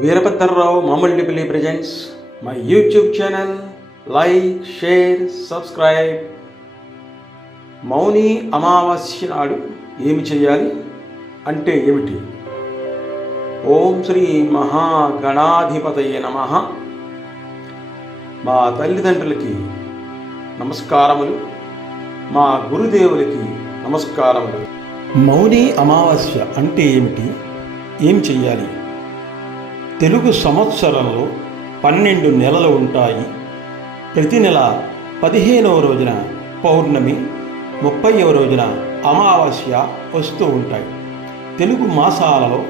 Veerapatarrao Mamallipalli presents my YouTube channel. Like, share, subscribe. మౌని అమావాస్య నాడు ఏమి చేయాలి అంటే ఏమిటి? ఓం శ్రీ మహాగణాధిపతయే నమః. మా తల్లిదండ్రులకి నమస్కారములు, మా గురుదేవులకి నమస్కారములు. మౌని అమావాస్య అంటే ఏమిటి? ఏం చెయ్యాలి? తెలుగు సంవత్సరంలో 12 నెలలు ఉంటాయి. ప్రతి నెల 15వ రోజున పౌర్ణమి, 30వ రోజున అమావాస్య వస్తూ ఉంటాయి. తెలుగు మాసాలలో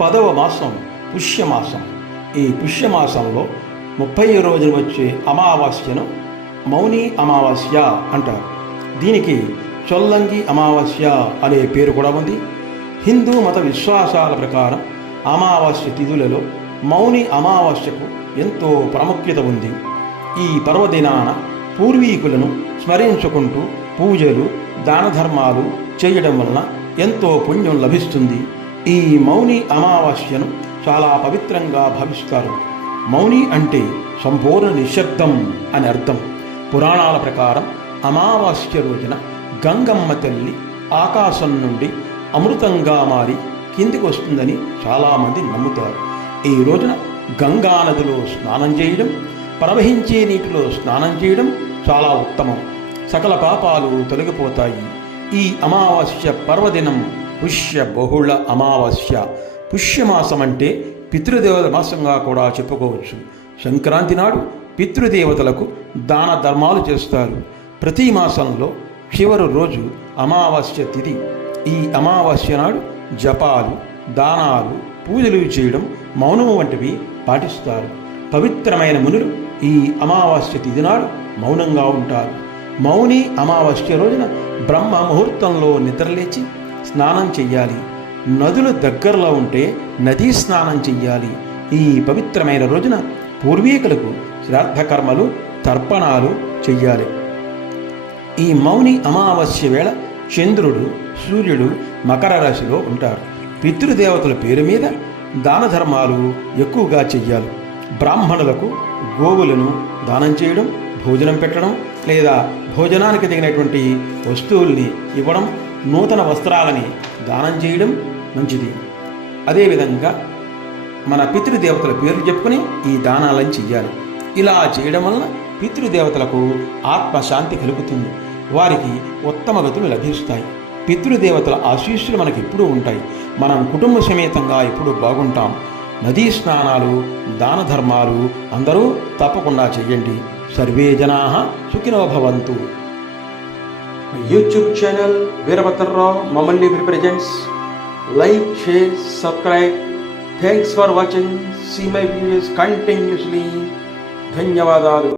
10వ మాసం పుష్యమాసం. ఈ పుష్యమాసంలో 30వ రోజున వచ్చే అమావాస్యను మౌని అమావాస్య అంటారు. దీనికి చొల్లంగి అమావాస్య అనే పేరు కూడా ఉంది. హిందూ మత విశ్వాసాల ప్రకారం అమావాస్య తిథులలో మౌని అమావాస్యకు ఎంతో ప్రాముఖ్యత ఉంది. ఈ పర్వదినాన పూర్వీకులను స్మరించుకుంటూ పూజలు, దాన ధర్మాలు చేయడం వలన ఎంతో పుణ్యం లభిస్తుంది. ఈ మౌని అమావాస్యను చాలా పవిత్రంగా భావిస్తారు. మౌని అంటే సంపూర్ణ నిశ్శబ్దం అని అర్థం. పురాణాల ప్రకారం అమావాస్య రోజున గంగమ్మ తల్లి ఆకాశం నుండి అమృతంగా మారి కిందికి వస్తుందని చాలామంది నమ్ముతారు. ఈ రోజున గంగా నదిలో స్నానం చేయడం, ప్రవహించే నీటిలో స్నానం చేయడం చాలా ఉత్తమం. సకల పాపాలు తొలగిపోతాయి. ఈ అమావాస్య పర్వదినం పుష్య బహుళ అమావాస్య. పుష్యమాసం అంటే పితృదేవత మాసంగా కూడా చెప్పుకోవచ్చు. సంక్రాంతి నాడు పితృదేవతలకు దాన ధర్మాలు చేస్తారు. ప్రతి మాసంలో చివరి రోజు అమావాస్య తిథి. ఈ అమావాస్య నాడు జపాలు, దానాలు, పూజలు చేయడం, మౌనము వంటివి పాటిస్తారు. పవిత్రమైన మునులు ఈ అమావాస్య తిథి నాడు మౌనంగా ఉంటారు. మౌని అమావాస్య రోజున బ్రహ్మ ముహూర్తంలో నిద్రలేచి స్నానం చెయ్యాలి. నదులు దగ్గరలో ఉంటే నదీ స్నానం చెయ్యాలి. ఈ పవిత్రమైన రోజున పూర్వీకులకు శ్రాద్ధకర్మలు, తర్పణాలు చెయ్యాలి. ఈ మౌని అమావాస్య వేళ చంద్రుడు, సూర్యుడు మకర రాశిలో ఉంటారు. పితృదేవతల పేరు మీద దాన ధర్మాలు ఎక్కువగా చెయ్యాలి. బ్రాహ్మణులకు గోవులను దానం చేయడం, భోజనం పెట్టడం లేదా భోజనానికి తగినటువంటి వస్తువుల్ని ఇవ్వడం, నూతన వస్త్రాలని దానం చేయడం మంచిది. అదేవిధంగా మన పితృదేవతల పేర్లు చెప్పుకొని ఈ దానాలను చెయ్యాలి. ఇలా చేయడం వలన పితృదేవతలకు ఆత్మశాంతి కలుగుతుంది. వారికి ఉత్తమ గతులు లభిస్తాయి. పితృదేవతల ఆశీస్సులు మనకి ఎప్పుడూ ఉంటాయి. మనం కుటుంబ సమేతంగా ఎప్పుడూ బాగుంటాం. నదీ స్నానాలు, దాన ధర్మాలు అందరూ తప్పకుండా చెయ్యండి. సర్వే జనాః సుఖినో భవంతు. YouTube channel Veerabhadrarao Mammallipalli presents. Like, share, subscribe. Thanks for watching. See my videos continuously. ధన్యవాదాలు.